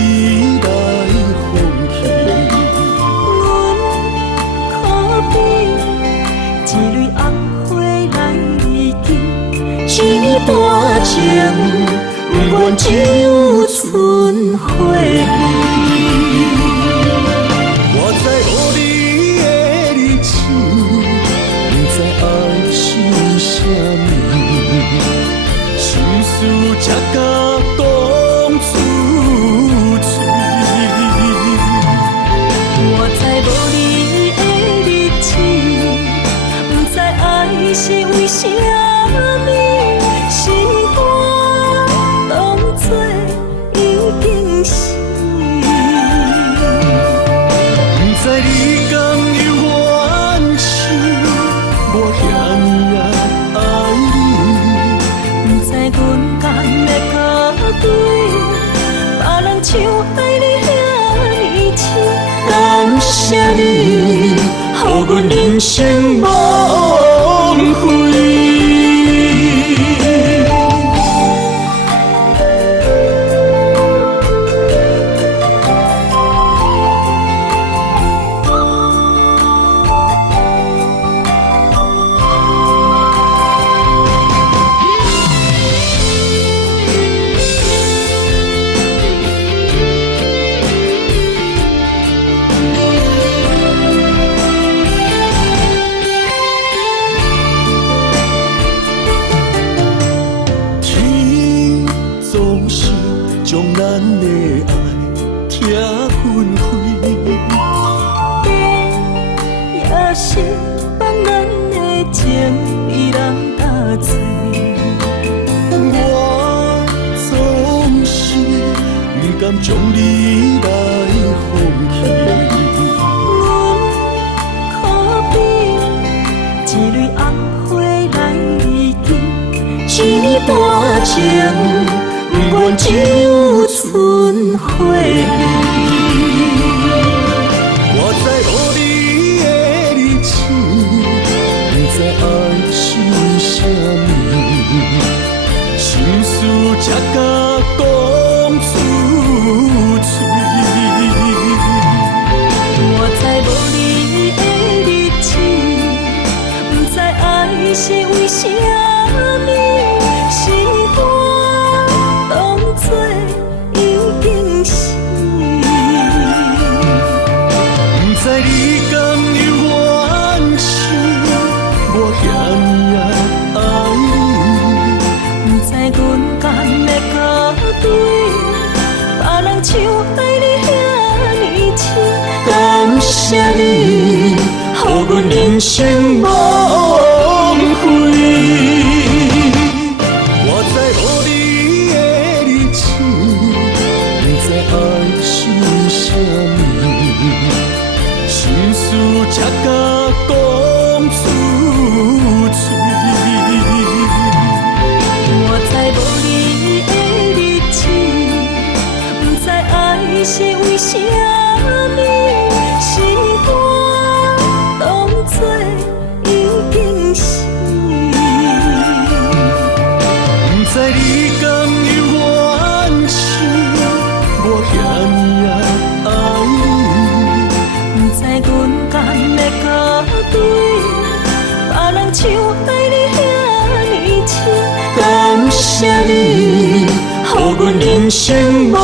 你来放弃。阮可比一蕊红花来记，一段情不愿只有剩花味。我知无你的日子，不知爱是啥物，心事才甲当初醉。我知无你的日子，不知爱是为啥物，心肝当作已经死。不知你敢有怨气，我遐尼爱你。不知阮敢会甲对别人像爱你遐尼深。感谢你，予阮人生无悔。总是将咱的爱拆分开，天也是放咱的情被人打碎。我总是不甘将你来放弃。阮可比一蕊红花来记，一段情不愿只有剩花味。我知无你的日子，不知爱是啥物，心事才甲当初醉。我知无你的日子，不知爱是为啥物，心肝当作已经死。不知你敢有怨气，我遐尼爱你。不知阮敢会甲对别人像爱你遐尼深。感谢你，予阮人生无悔。我知无你的日子，不知爱是啥物，心事才甲当初醉。我知无你的日子，不知爱是为啥物，心肝当作已经死。不知你敢有怨气，我遐尼爱你。不知阮敢会甲对别人像爱你遐尼深。感谢你，予阮人生无